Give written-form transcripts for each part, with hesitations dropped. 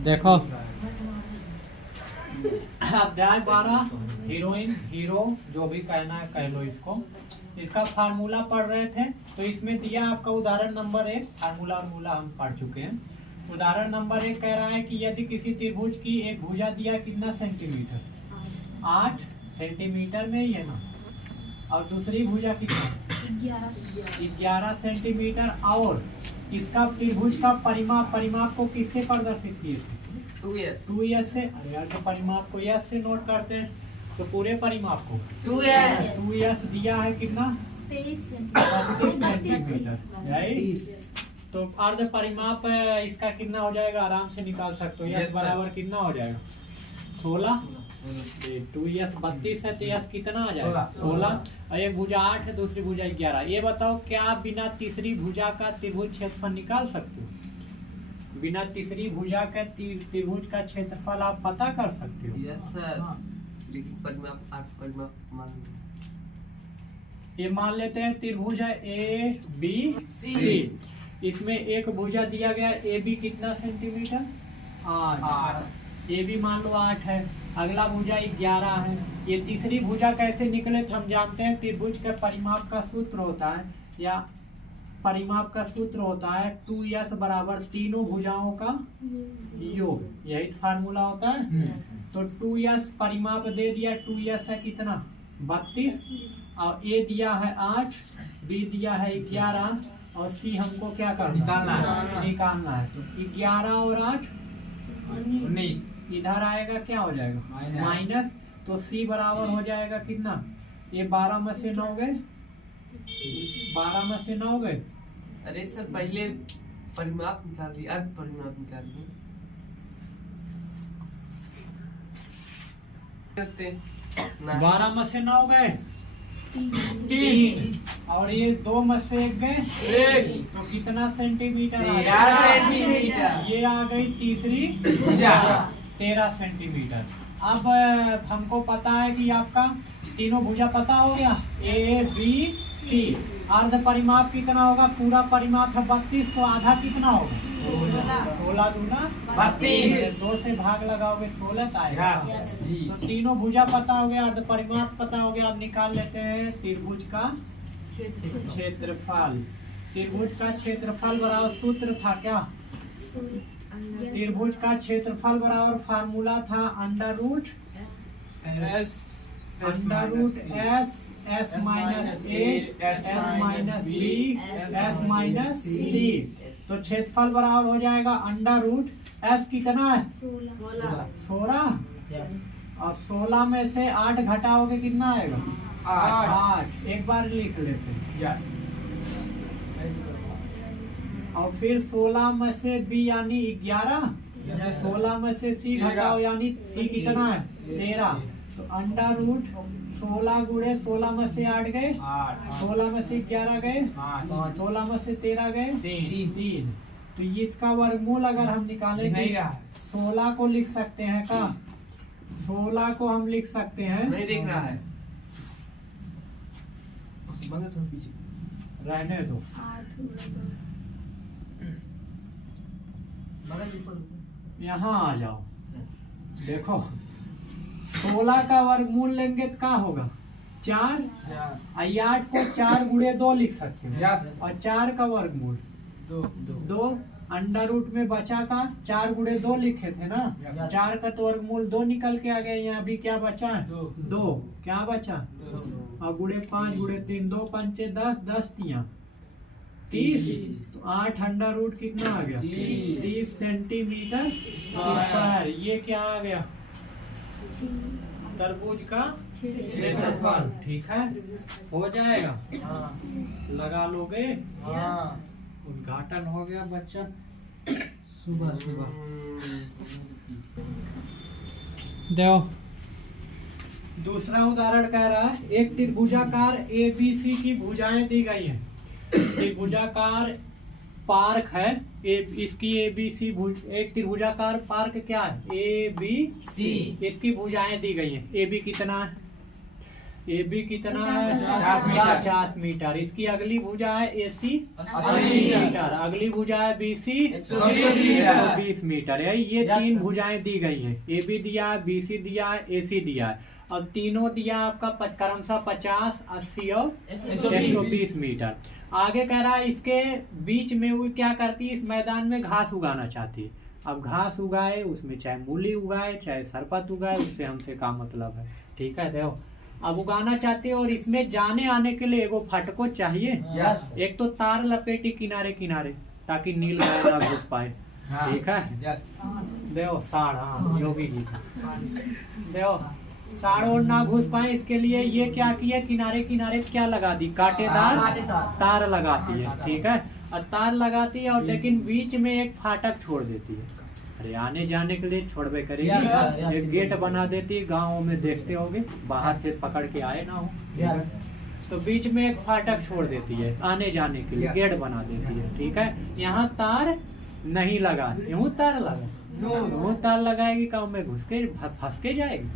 देखो अध्याय 12 heroine hero जो भी कहना है कह लो इसको। इसका फार्मूला पढ़ रहे थे तो इसमें दिया आपका उदाहरण नंबर 1। फार्मूला और मूला हम पढ़ चुके हैं। उदाहरण नंबर 1 कह रहा है कि यदि किसी त्रिभुज की एक भुजा दिया कितना सेंटीमीटर, 8 सेंटीमीटर में ही है ना, और दूसरी भुजा कितना 11 सेंटीमीटर, और इसका त्रिभुज का परिमाप को किससे प्रदर्शित किए थे 2s से। अरे यार तो परिमाप को s से नोट करते हैं तो पूरे परिमाप को 2s दिया है कितना 32 सेंटीमीटर, राइट। तो अर्ध परिमाप इसका कितना हो जाएगा, आराम से निकाल सकते हो। s बराबर कितना हो जाएगा 16। 2s 32 है तो s कितना आ जाएगा 16। और एक भुजा 8 है, दूसरी भुजा 11। ये बताओ क्या आप बिना तीसरी भुजा का त्रिभुज क्षेत्रफल निकाल सकते हो? बिना तीसरी भुजा का त्रिभुज का क्षेत्रफल आप पता कर सकते हो? Yes sir. लेकिन परिमाप ये मान लेते हैं त्रिभुज है ए बी सी। इसमें एक भुजा दिया गया ए बी कितना सेंटीमीटर 8। ए बी मान लो 8 है, अगला भुजा 11 है। ये तीसरी भुजा कैसे निकले तो हम जानते हैं त्रिभुज के परिमाप का सूत्र होता है, या परिमाप का सूत्र होता है 2s बराबर तीनों भुजाओं का योग। यही तो फार्मूला होता है। तो 2s परिमाप दे दिया, 2s है कितना 32, और a दिया है 8, b दिया है 11, और c हमको क्या करना निकालना है। तो 11 और 8 19, इधर आएगा क्या हो जाएगा माइनस। तो c बराबर हो जाएगा कितना, ये 12 में से 9 गए, 12 में से 9 गए। अरे सर पहले परिमाप निकाल दी, अर्ध परिमाप निकाल दी। 12 में से 9 गए 3, और ये 2 में से 1 गए 1, तो कितना सेंटीमीटर आ गया? ये आ गई तीसरी भुजा 13 सेंटीमीटर। अब हमको पता है कि आपका तीनों भुजा पता हो गया ए बी सी। अर्ध परिमाप कितना होगा, पूरा परिमाप है 32, तो आधा कितना होगा 16 दूना 32। 2 से भाग लगाओगे 16 आएगा। तो तीनों भुजा पता हो गया, अर्ध परिमाप पता हो गया। अब निकाल लेते हैं त्रिभुज का क्षेत्रफल। त्रिभुज का क्षेत्रफल बराबर सूत्र था क्या, त्रिभुज का क्षेत्रफल बराबर फार्मूला था under root s minus a s minus b s minus c. तो क्षेत्रफल बराबर हो जाएगा अंडर रूट एस कितना है 16, और 16 में से 8 घटाओगे कितना आएगा 8। एक बार लिख लेते हैं। और फिर 16 में से b यानी 11, 16 में से c घटाओ यानी c कितना है 13। तो अंडर रूट 16 गुणे 16 में से 8 गए, 16 में से 11 गए, 16 में से 13 गए 3। तो इसका वर्गमूल अगर हम निकालेंगे 16 को लिख सकते हैं का, 16 को हम लिख सकते हैं, नहीं दिख रहा है, रहने दो। यहाँ आ जाओ, देखो 16 का वर्गमूल लेंगे तो क्या होगा 4। 8 को 4 गुणे 2 लिख सकते हैं, और 4 का वर्गमूल 2। अंडर रूट में बचा का 4 गुणे 2 लिखे थे ना, 4 का तो वर्गमूल 2 निकल के आ गया। यहाँ भी क्या बचा है 2, क्या बचा, और गुणे 5 गुणे 3 2 5 10 10 30। तो 8 अंडर रूट कितना आ गया 30 सेंटीमीटर स्क्वायर। ये क्या आ गया तरबूज का क्षेत्रफल। ठीक है, हो जाएगा, लगा लोगे, उद्घाटन हो गया बच्चा। सुबह देखो दूसरा उदाहरण कह रहा है एक त्रिभुजाकार ए बी सी की भुजाएं दी गई हैं। त्रिभुजाकार पार्क है इसकी ए बी सी एक त्रिभुजाकार पार्क क्या है ए बी सी। इसकी भुजाएं दी गई हैं। ए बी कितना है ए बी कितना है 50 मीटर। इसकी अगली भुजा है ए सी 80 मीटर, अगली भुजा है बी सी 120 मीटर। ये तीन भुजाएं दी गई हैं, ए बी दिया है, बी सी दिया है, ए सी दिया है, और तीनों दिया आपका क्रमशः 50, 80 और 120 मीटर। आगे कह रहा है इसके बीच में वो क्या करती है, इस मैदान में घास उगाना चाहती है। अब घास उगाए, उसमें चाहे मूली उगाए चाहे सरपत उगाए, उससे हमसे क्या मतलब है, ठीक है। देखो अब उगाना चाहते हैं और इसमें जाने आने के लिए एगो फटको चाहिए। एक तो तार लपेटी किनारे किनारे ताकि नील गाय ना घुस पाए, ठीक है। देखो साड़, हाँ जो भी देखो साड़ और ना घुस पाए, इसके लिए ये क्या किया, किनारे किनारे क्या लगा दी, कांटेदार तार लगाती है, ठीक है। और तार लगाती है और लेकिन बीच में एक फाटक छोड़ देती है। अरे आने जाने के लिए छोड़बे करेगी, एक गेट बना देती है। गाँव में देखते होगे बाहर से पकड़ के आए ना हो, तो बीच में एक फाटक छोड़ देती है, आने जाने के लिए गेट बना देती है, ठीक है। यहाँ तार नहीं लगा, यूं तार लगा, यूं तार लगाएगी, गाँव में घुस के फंस के जाएगी।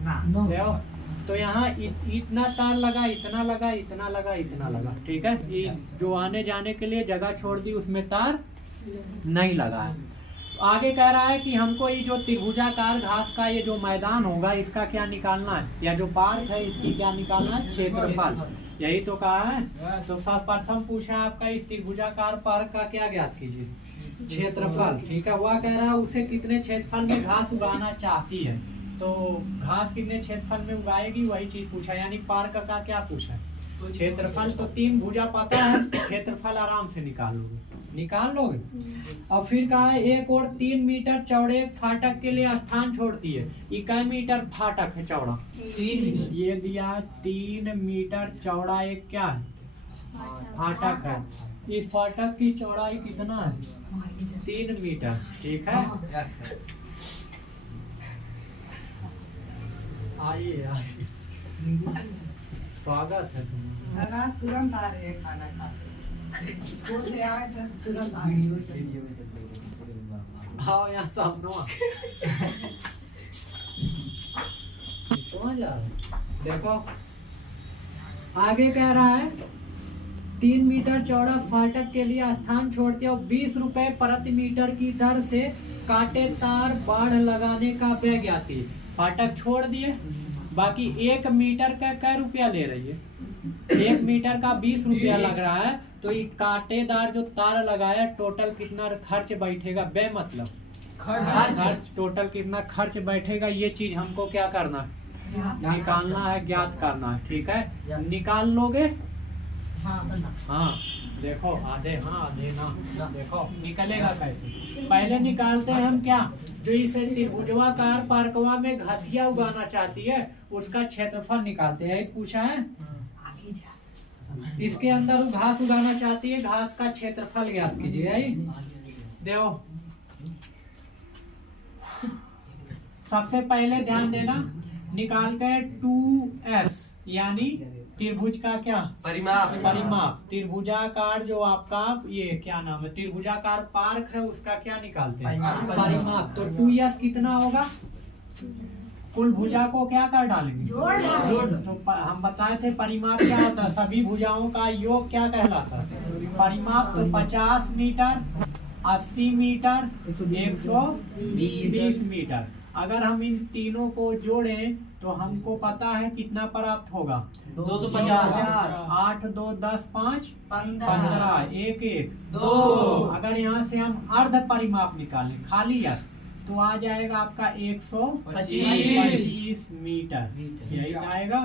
तो यहाँ इतना तार लगा, इतना लगा, इतना लगा, इतना लगा, ठीक है। ये जो आने जाने के लिए जगह छोड़ दी उसमें तार नहीं लगा है। तो आगे कह रहा है कि हमको ये जो त्रिभुजाकार घास का ये जो मैदान होगा इसका क्या निकालना है, या जो पार्क है इसकी क्या निकालना है, क्षेत्रफल। यही तो कहा है। तो सर्वप्रथम पूछा आपका इस त्रिभुजाकार पार्क का क्या ज्ञात कीजिए, क्षेत्रफल, ठीक है। वह कह रहा है उसे कितने क्षेत्रफल में घास उगाना चाहती है, तो घास कितने क्षेत्रफल में उगाएगी वही चीज पूछा, यानी पार्क का क्या पूछा है, क्षेत्रफल। तो तीन भुजा पता है, क्षेत्रफल आराम से निकाल लोगे। और फिर कहा है एक और 3 मीटर चौड़े फाटक के लिए स्थान छोड़ती है। इकाई मीटर फाटक है चौड़ा, 3 ये दिया 3 मीटर चौड़ा एक क्या है, फाटक है। इस फाटक की चौड़ाई कितना है, 3 मीटर, ठीक है। आइए स्वागत है तुम्हारा। तुरंत आ रहे हैं खाना खाते, तुरंत आ आओ यहाँ सामने देखो आगे कह रहा है 3 मीटर चौड़ा फाटक के लिए स्थान छोड़ते हो, 20 रुपए प्रति मीटर की दर से कांटेदार बाढ़ लगाने का व्यय ज्ञात है। फाटक छोड़ दिए, बाकी 1 मीटर का क्या रुपया ले रही है, 1 मीटर का 20 रुपया लग रहा है। तो ये कांटेदार जो तार लगाया टोटल कितना खर्च बैठेगा, बे मतलब खर्च टोटल कितना खर्च बैठेगा, ये चीज हमको क्या करना है, निकालना है, ज्ञात करना है, ठीक है। निकाल लोगे, हाँ देखो आधे हाँ आधे ना, देखो निकलेगा कैसे। पहले निकालते हैं हम क्या, जो इसे त्रिभुजाकार पार्कवा में घासिया उगाना चाहती है उसका क्षेत्रफल निकालते हैं। एक पूछा है इसके अंदर वो घास उगाना चाहती है, घास का क्षेत्रफल ज्ञात कीजिए। देखो सबसे पहले ध्यान देना, निकालते हैं 2s यानी त्रिभुज का क्या परिमाप। त्रिभुजाकार जो आपका ये क्या नाम है, त्रिभुजाकार पार्क है उसका क्या निकालते हैं, परिमाप। तो 2s कितना होगा, कुल भुजा को क्या कर डालेंगे, जोड़। तो हम बताए थे परिमाप क्या होता है, सभी भुजाओं का योग क्या कहलाता है, परिमाप। तो 50 मीटर, 80 मीटर, 120 मीटर। अगर हम इन तीनों को जोड़ें तो हमको पता है कितना प्राप्त होगा, 250। 8 2 10 5 15 1 1 2। अगर यहाँ से हम अर्ध परिमाप निकालें खाली या तो आ जाएगा आपका 125 मीटर, यही आएगा।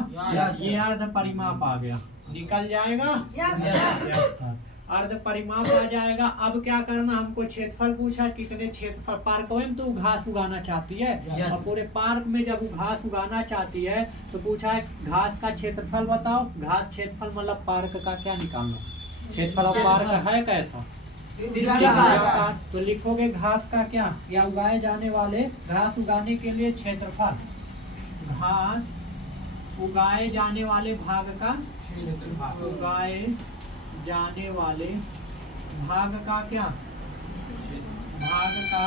ये अर्ध परिमाप आ गया, निकल जाएगा। यस सर, अर्ध परिमाप आ जाएगा। अब क्या करना, हमको क्षेत्रफल पूछा, कितने क्षेत्रफल पार्क में तो घास उगाना चाहती है। और पूरे पार्क में जब घास उगाना चाहती है तो पूछा है घास का क्षेत्रफल बताओ। घास क्षेत्रफल मतलब पार्क का क्या निकालना, क्षेत्रफल पार्क है कैसा, तो लिखोगे घास का क्या, या उगाए जाने वाले घास उगाने के लिए क्षेत्रफल, घास उगाए जाने वाले भाग का, उगाए जाने वाले भाग का क्या, भाग का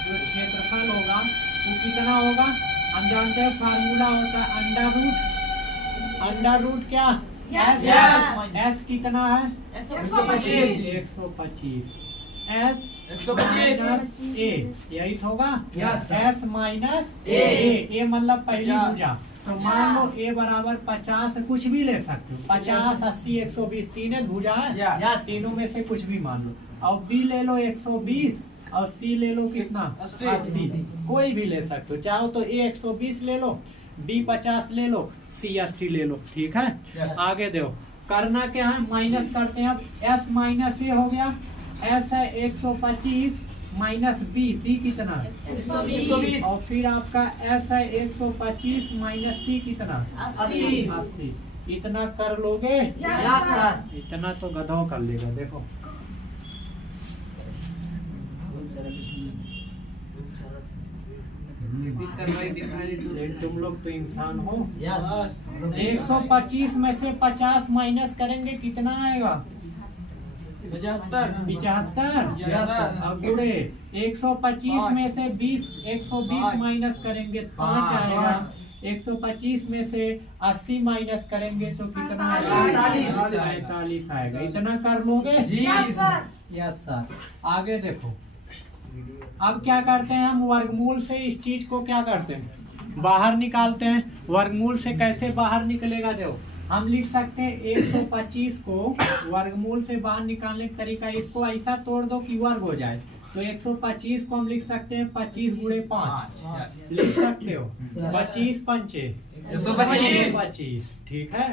जो क्षेत्रफल होगा वो कितना होगा। हम जानते हैं फार्मूला होता है अंडर रूट अंडर रूट क्या Yes. एस कितना है 125. 125 एस 125 ए यही तो होगा Yes. S minus A. ए मतलब पहली पचास। भुजा तो मान लो ए बराबर 50 कुछ भी ले सकते हो 50 80 120 तीन भुजा है या तीनों में से कुछ भी मान लो और बी ले लो 120 और सी ले लो कितना 80 कोई भी ले सकते हो चाहो तो ए 120 ले लो बी 50 ले लो सी 80 ले लो ठीक है Yes. आगे दो करना क्या है माइनस करते हैं अब एस माइनस ए हो गया एस है 125 माइनस बी बी कितना 120. और फिर आपका एस है 125 माइनस सी कितना 80 इतना कर लोगे Yes, sir. इतना तो गधों कर लेगा देखो तुम लोग तो इंसान हो 125 में से 50 माइनस करेंगे कितना आएगा 75 Yes, sir. अब गुड़े 125 में से 120 माइनस करेंगे 5 आएगा 125 में से 80 माइनस करेंगे तो कितना आएगा 45 आएगा इतना कर लोगे Yes, sir. यस सर आगे देखो अब क्या करते हैं हम वर्गमूल से इस चीज को क्या करते हैं बाहर निकालते हैं वर्गमूल से कैसे बाहर निकलेगा देखो हम लिख सकते हैं 125 को वर्गमूल से बाहर निकालने का तरीका इसको ऐसा तोड़ दो कि वर्ग हो जाए तो 125 को हम लिख सकते हैं 25 गुणे 5 लिख सकते हो 25 पंचे 125 ठीक है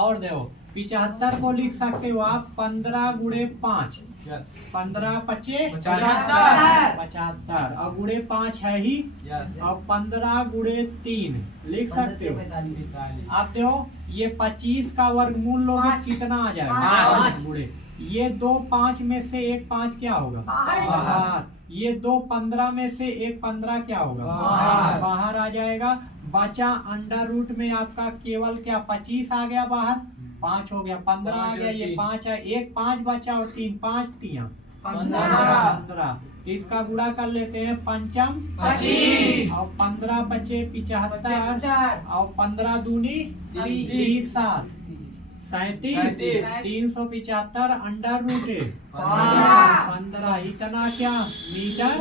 और देखो 75 को लिख सकते हो आप 15 गुणे 5 15 पच्चे 75 और गुणे 5 है ही और 15 गुणे 3 लिख सकते हो आप देखो ये 25 का वर्गमूल लोगे कितना आ जाएगा 5 गुणे ये 2 5 में से 1 5 क्या होगा बाहर ये 2 15 में से 1 15 क्या होगा बाहर आ जाएगा बचा अंडर रूट में आपका केवल क्या 25 आ गया बाहर 5 हो गया 15 आ गया ये 5 है 1 5 बचा और 3 5 3 15 तो इसका गुणा कर लेते हैं पंचम 25 और 15 बचे 75 और 15 दूनी 30 37 375 अंडर रूट 15 इतना क्या मीटर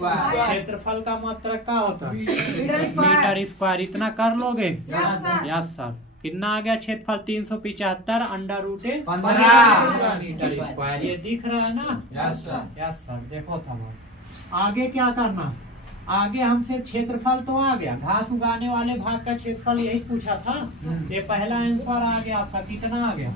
क्षेत्रफल का मात्रक क्या होता है मीटर स्क्वायर इतना कर लोगे यस सर कितना आ गया क्षेत्रफल 375 अंडर रूट 15 मीटर स्क्वायर ये दिख रहा है ना यस सर देखो था आगे क्या करना आगे हमसे क्षेत्रफल तो आ गया घास उगाने वाले भाग का क्षेत्रफल यही पूछा था ये पहला आंसर आ गया आपका कितना आ गया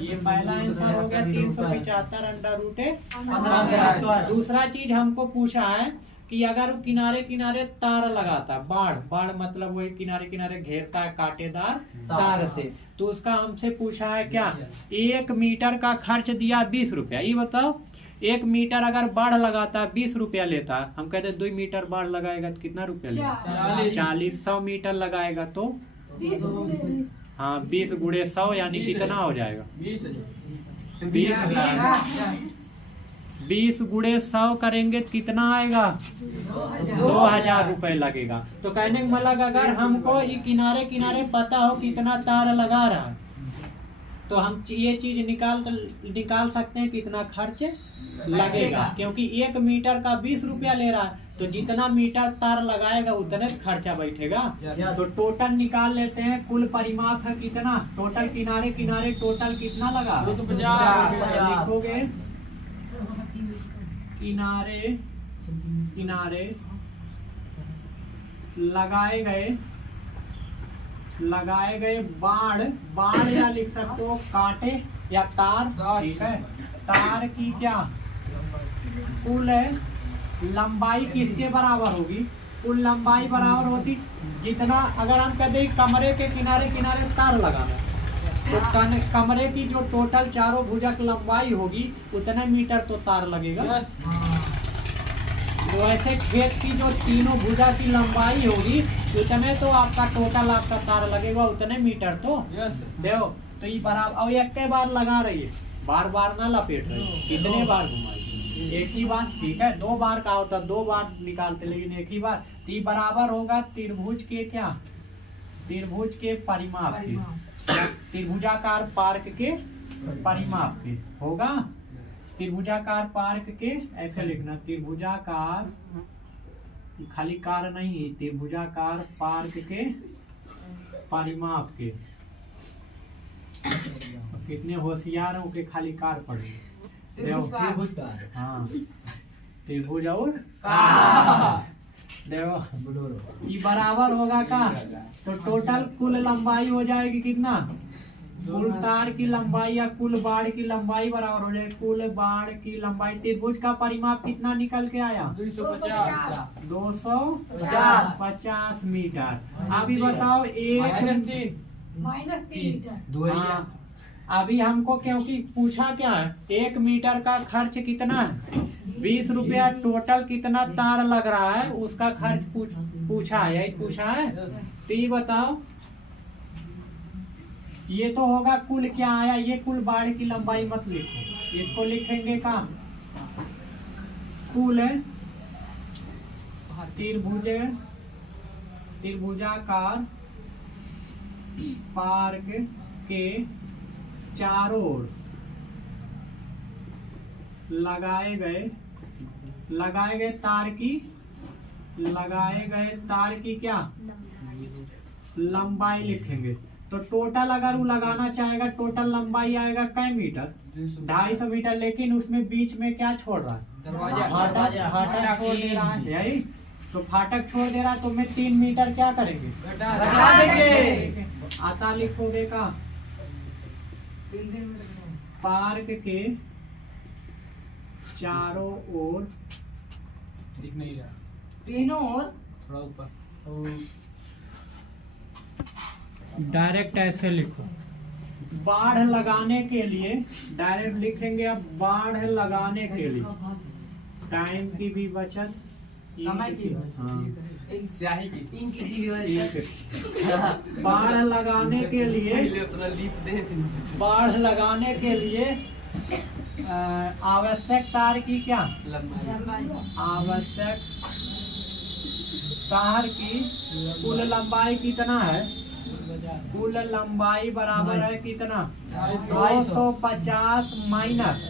ये पहला आंसर हो गया 375 अंडर रूट 15 दूसरा चीज हमको पूछा है कि अगर वो किनारे किनारे तार लगाता बाढ़ मतलब वही किनारे किनारे घेरता है कांटेदार तार से तो उसका हमसे पूछा है क्या 1 मीटर का खर्च दिया 20 रुपया ये बताओ 1 मीटर अगर बाढ़ लगाता 20 रुपया लेता हम कहते 2 मीटर बाढ़ लगाएगा तो कितना रुपया लेगा 40 100 मीटर लगाएगा तो 20 20 गुणे 100 यानी कितना हो जाएगा 20 गुणे 100 करेंगे तो कितना आएगा 2000 रुपए लगेगा तो कहने का मतलब अगर हमको ये किनारे किनारे पता हो कितना तार लगा रहा है तो हम ये चीज निकाल सकते हैं कितना खर्च लगेगा क्योंकि 1 मीटर का 20 रुपया ले रहा है तो जितना मीटर तार लगाएगा उतने खर्चा बैठेगा तो टोटल निकाल लेते हैं कुल परिमाप है कितना टोटल किनारे किनारे टोटल कितना लगा 250 लिखोगे किनारे किनारे लगाए गए बाढ़ या लिख सकते हो कांटे या तार ठीक है तार की क्या कुल लंबाई किसके बराबर होगी कुल लंबाई बराबर होती जितना अगर हम कहते कमरे के किनारे किनारे तार लगाना तो कमरे की जो टोटल चारों भुजा की लंबाई होगी उतने मीटर तो तार लगेगा तो ऐसे खेत की जो तीनों भुजा की लंबाई होगी उतने तो आपका टोटल आपका तार लगेगा उतने मीटर तो देखो तो ये बराबर और एक बार लगा रही है बार बार ना लपेट रही कितने बार घुमाई एक ही बार ठीक है 2 बार का होता 2 बार निकालते लेकिन एक ही बार तो ये बराबर होगा त्रिभुज के क्या त्रिभुज के परिमाप के, त्रिभुजाकार पार्क के परिमाप के होगा। त्रिभुजाकार पार्क के ऐसे लिखना, त्रिभुजाकार, खाली कार नहीं है, त्रिभुजाकार पार्क के परिमाप के। कितने होशियार हो के खाली कार पढ़े। त्रिभुज हाँ, त्रिभुज और देखो ये बराबर होगा का, तो टोटल कुल लंबाई हो जाएगी कितना, कुल तार की लंबाई या कुल बाड़ की लंबाई बराबर हो जाएगी कुल बाड़ की लंबाई। त्रिभुज का परिमाप कितना निकल के आया, 250 मीटर। अभी बताओ एक -3 हाँ, अभी हमको क्योंकि पूछा क्या है, 1 मीटर का खर्च कितना है, 20 रुपया। टोटल कितना तार लग रहा है उसका खर्च पूछा है, यही पूछा है। तो ये बताओ, ये तो होगा कुल क्या आया, ये कुल बाड़ की लंबाई मत लिखो, इसको लिखेंगे का कुल त्रिभुजाकार पार्क के चारों ओर लगाए गए तार की क्या लंबाई लिखेंगे। तो टोटल अगर वो लगाना चाहेगा, टोटल लंबाई आएगा कै मीटर, 250 मीटर। लेकिन उसमें बीच में क्या छोड़ रहा है, फाटक छोड़ दे रहा है, यही तो फाटक छोड़ दे रहा है। तो मैं 3 मीटर क्या करेंगे, घटा देंगे। आता लिखोगे का, पार्क के चारों ओर दिख नहीं रहा, तीनों ओर थोड़ा ऊपर डायरेक्ट ऐसे लिखो, बाढ़ लगाने के लिए डायरेक्ट लिखेंगे। अब बाढ़ लगाने के लिए टाइम की भी बचत, समय की हाँ, स्याही की बाढ़ लगाने के लिए, बाढ़ लगाने के लिए आवश्यक तार की क्या, आवश्यक तार की कुल लंबाई कितना है, कुल लंबाई बराबर है कितना, 250 माइनस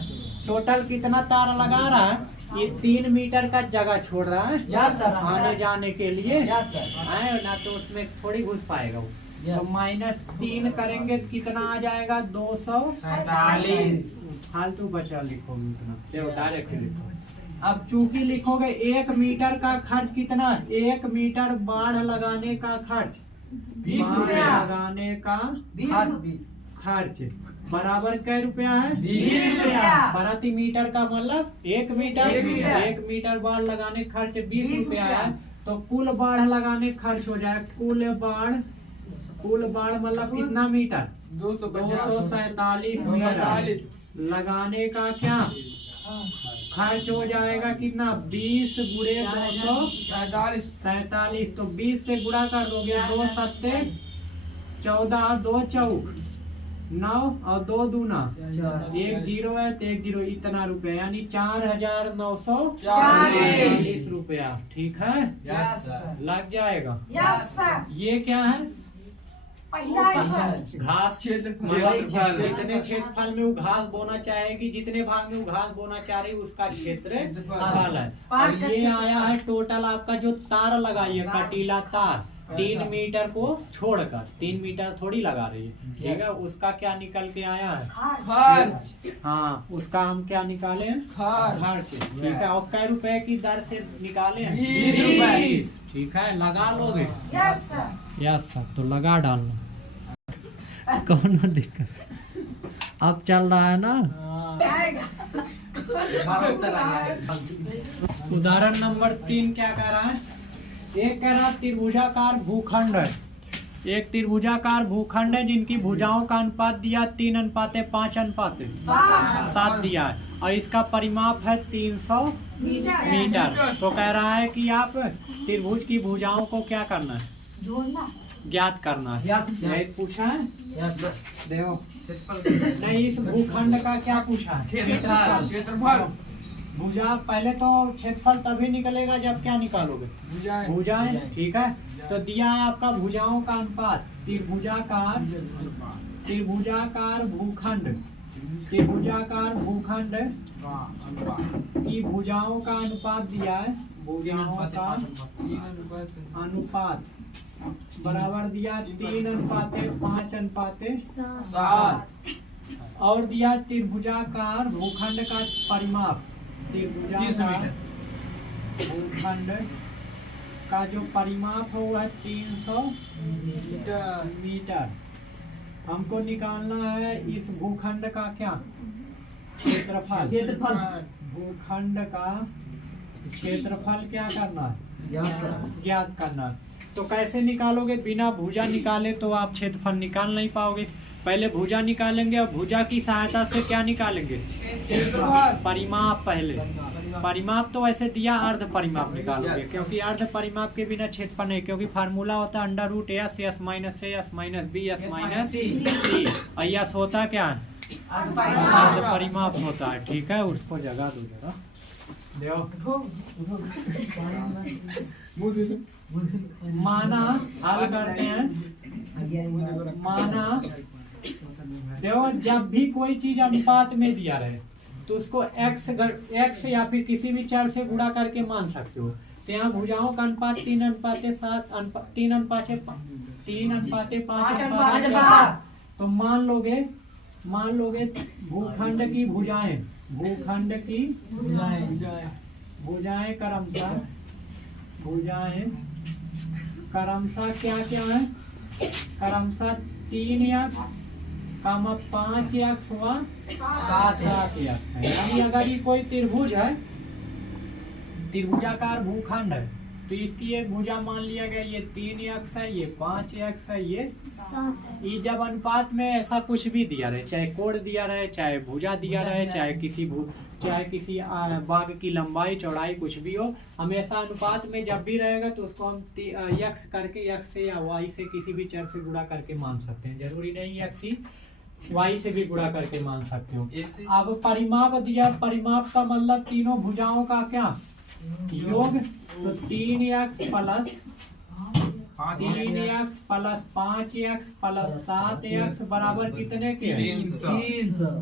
टोटल कितना तार लगा रहा है, ये 3 मीटर का जगह छोड़ रहा है आने जाने के लिए, आए ना तो उसमें थोड़ी घुस पाएगा वो। तो -3 करेंगे तो कितना आ जाएगा, 247। फालतू बचा लिखोगे उतना, देखो डायरेक्ट लिखो। अब चूंकि लिखोगे 1 मीटर का खर्च कितना, 1 मीटर बाढ़ लगाने का खर्च, 20 बाढ़ रुपया लगाने का 20 खर्च बराबर कै रुपया है, 20 रुपया। प्रति मीटर का मतलब 1 मीटर, 1 मीटर बाढ़ लगाने खर्च 20 रुपया है। तो कुल बाढ़ लगाने खर्च हो जाए, कुल बाढ़ मतलब कितना मीटर, 247 मीटर लगाने का क्या खर्च हो जाएगा कितना, 20 गुणे 247। तो 20 से गुणा कर दोगे, 2 सत्ते 14, 2 चौक 9 और 2 दूना 1 जीरो है तो 1 जीरो, इतना रुपया यानी 4940 रुपया। ठीक है, लग जाएगा। ये क्या है, घास क्षेत्रफल। जितने क्षेत्रफल में वो घास बोना चाहेगी, जितने भाग में वो घास बोना चाह रही उसका क्षेत्रफल है। और ये आया है टोटल आपका जो तार लगाई है, कटीला तार 3 मीटर को छोड़कर, 3 मीटर थोड़ी लगा रही है, ठीक है। उसका क्या निकल के आया है, खर्च। हाँ उसका हम क्या निकाले हैं, खर्च। ठीक है, और कै रुपए की दर से निकाले हैं, 20 रुपए। ठीक है, लगा लोगे, यस सर, तो लगा डालना, कौन दिक्कत, अब चल रहा है ना। उदाहरण नंबर 3 क्या कह रहा है, एक कह रहा त्रिभुजाकार भूखंड है, एक त्रिभुजाकार भूखंड है जिनकी भुजाओं का अनुपात दिया 3:5:5:7 दिया है, और इसका परिमाप है 300 मीटर। तो कह रहा है कि आप त्रिभुज की भुजाओं को क्या करना है, ज्ञात करना है। यही पूछा है, देखो नहीं, इस भूखंड का क्या पूछा है, क्षेत्रफल। भुजा पहले तो क्षेत्रफल तभी निकलेगा जब क्या निकालोगे, भुजाएं, ठीक है। तो दिया है आपका भुजाओं का अनुपात, त्रिभुजाकार भूखंड की भुजाओं का अनुपात दिया है, भुजाओं का अनुपात बराबर दिया 3:5:7 और दिया त्रिभुजाकार भूखंड का परिमाप, त्रिभुजाकार भूखंड का जो परिमाप है वो है 300 मीटर। हमको निकालना है इस भूखंड का क्या क्षेत्रफल, भूखंड का क्षेत्रफल क्या करना है, ज्ञात करना है। तो कैसे निकालोगे, बिना भुजा निकाले तो आप क्षेत्रफल निकाल नहीं पाओगे। पहले भुजा निकालेंगे और भुजा की सहायता से क्या निकालेंगे, परिमाप। पहले परिमाप तो ऐसे दिया, अर्ध परिमाप निकालोगे, क्योंकि अर्ध परिमाप के बिना क्षेत्रफल नहीं, क्योंकि फार्मूला होता है √S S - A S - B S - C और यस होता क्या है, अर्ध परिमाप होता है, ठीक है। उसको जगह दो जरा, माना हल करते हैं, माना देखो जब भी कोई चीज अनुपात में दिया रहे तो उसको x या फिर किसी भी चर से गुणा करके मान सकते हो। तो यहाँ भुजाओं का अनुपात 3:5:5 तो मान लोगे भूखंड की भुजाएं क्रमशः क्या क्या है, क्रमशः 3x, 5x व 7x है। यानी अगर ये कोई त्रिभुज है, त्रिभुजाकार भूखंड है, तो इसकी एक भुजा मान लिया गया, ये 3x है, ये 5x है, ये जब अनुपात में ऐसा कुछ भी दिया रहे, चाहे कोण दिया रहे, चाहे भुजा दिया रहे, चाहे किसी बाग की लंबाई चौड़ाई कुछ भी हो, हमेशा अनुपात में जब भी रहेगा तो उसको हम x करके x से या y से किसी भी चर से गुणा करके मान सकते हैं। जरूरी नहीं x ही y से भी गुणा करके मान सकते हो। अब परिमाप दिया, परिमाप का मतलब तीनों भुजाओं का क्या योग, तो 3x plus 5x plus 7x बराबर कितने के,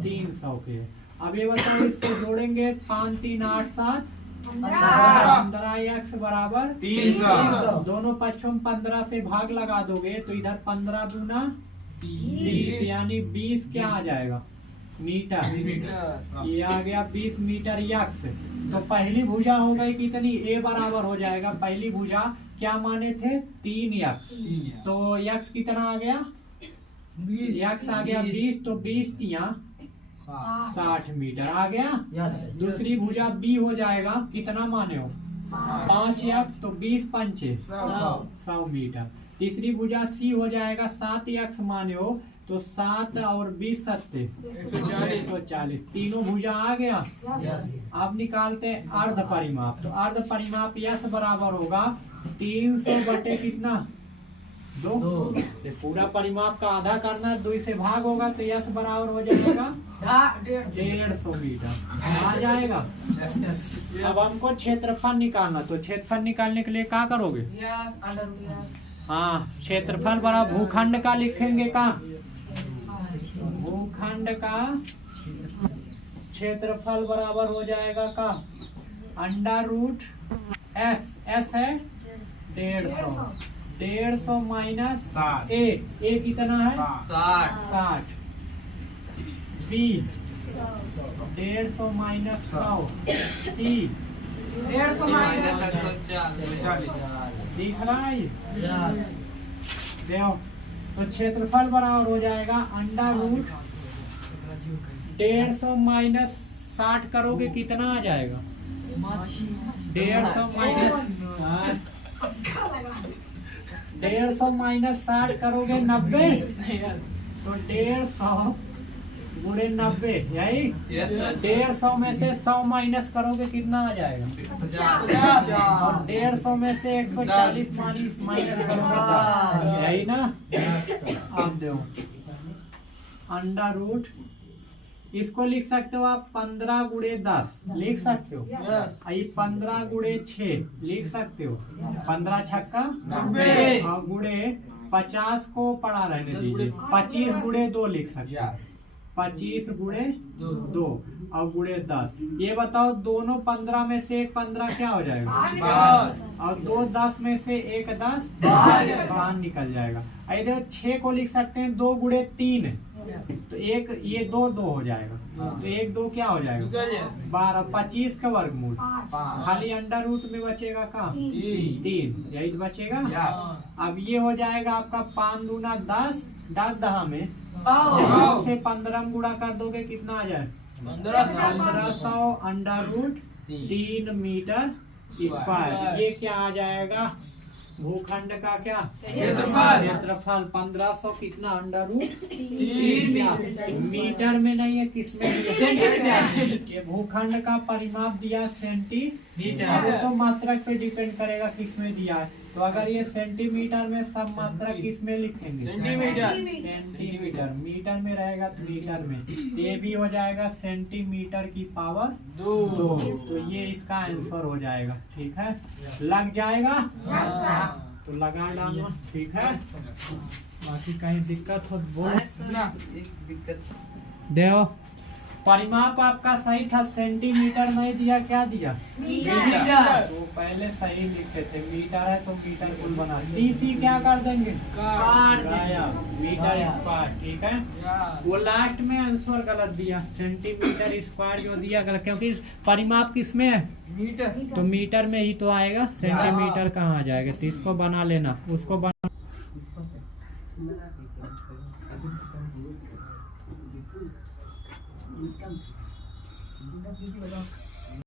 300 के। अब ये बताओ इसको जोड़ेंगे, 5 3 8 7 15x बराबर 300। दोनों पक्षों में 15 से भाग लगा दोगे तो इधर 15 दूना 30 यानी 20 क्या आ जाएगा, मीटर। ये आ गया 20 मीटर यक्स। तो पहली भुजा हो गई कितनी, a बराबर हो जाएगा, पहली भुजा क्या माने थे 3x, तो यक्स कितना आ गया, यक्स आ गया 20, तो 20 तिया 60 मीटर आ गया। दूसरी भुजा b हो जाएगा, कितना माने हो 5x, तो 20 पंचे 100 मीटर। तीसरी भुजा c हो जाएगा 7x माने हो, तो 7 और 20 सत्ते 140। तीनों भुजा आ गया। अब निकालते हैं अर्ध परिमाप, तो अर्ध परिमाप यस बराबर होगा 300 बटे कितना 2। पूरा परिमाप का आधा करना है, 2 से भाग होगा तो यस बराबर हो जाएगा 150 मीटर आ जाएगा। अब हमको क्षेत्रफल निकालना, तो क्षेत्रफल निकालने के लिए क्या करोगे, हाँ क्षेत्रफल बराबर भूखंड का लिखेंगे, का भूखंड का क्षेत्रफल बराबर हो जाएगा का √S, S है 150 माइनस a कितना है 60, b 150 माइनस 100, c 150 दिख रहा है। देखो तो क्षेत्रफल बराबर हो जाएगा √150 माइनस 60 करोगे कितना आ जाएगा, 150 माइनस 60 करोगे 90, तो 150 गुणे 90 यही। 150 में से 100 माइनस करोगे कितना आ जाएगा 50, और 150 में से 140 माइनस करोगे यही ना। अब देखो इसको लिख सकते हो आप 15 गुणे 10 लिख सकते हो। ये 15 गुणे 6 लिख सकते हो। 15 छक्का 90 और गुणे 50 को पढ़ा रहने दीजिए। 25 गुणे 2 लिख सकते हो। 25 गुणे 2 और गुणे 10। ये बताओ दोनों 15 में से एक 15 क्या हो जाएगा? और 2 10 में से एक 10 बाहर निकल जाएगा। देखो 6 को लिख सकते हैं 2 गुणे 3 तो एक ये 2 2 हो जाएगा। तो 1 2 क्या हो जाएगा? 12। 25 का वर्गमूल खाली अंडर रूट में बचेगा का 3 यही तो बचेगा। अब ये हो जाएगा आपका 5 दूना 10 10 दहा में से 15 गुणा कर दोगे कितना आ जाए? 1500 अंडर रूट 3 मीटर स्क्वायर। ये क्या आ जाएगा? भूखंड का क्या क्षेत्रफल 1500 कितना अंडर रूट 3 मीटर में नहीं है, किसमें ये भूखंड का परिमाप दिया सेंटीमीटर। वो तो मात्रक पे डिपेंड करेगा किसमें दिया है। तो अगर ये सेंटीमीटर में सब मात्रा किसमें लिखेंगे? सेंटीमीटर। मीटर में रहेगा तो मीटर में। तो ये भी हो जाएगा सेंटीमीटर की पावर 2। तो ये इसका आंसर हो जाएगा। ठीक है, लग जाएगा तो लगा डालना। ठीक है, बाकी कहीं दिक्कत हो बोल। एक दिक्कत देखो परिमाप आपका सही था, सेंटीमीटर नहीं दिया, क्या दिया? मीटर। तो पहले सही लिखे थे, मीटर है तो मीटर कुल बना। सी क्या कर देंगे? Metre square. ठीक है, वो लास्ट में आंसर गलत दिया, सेंटीमीटर स्क्वायर जो दिया गलत, क्योंकि परिमाप किसमें है? मीटर। तो मीटर में ही तो आएगा, सेंटीमीटर कहाँ आ जाएगा? तो इसको बना लेना, उसको बना। नहीं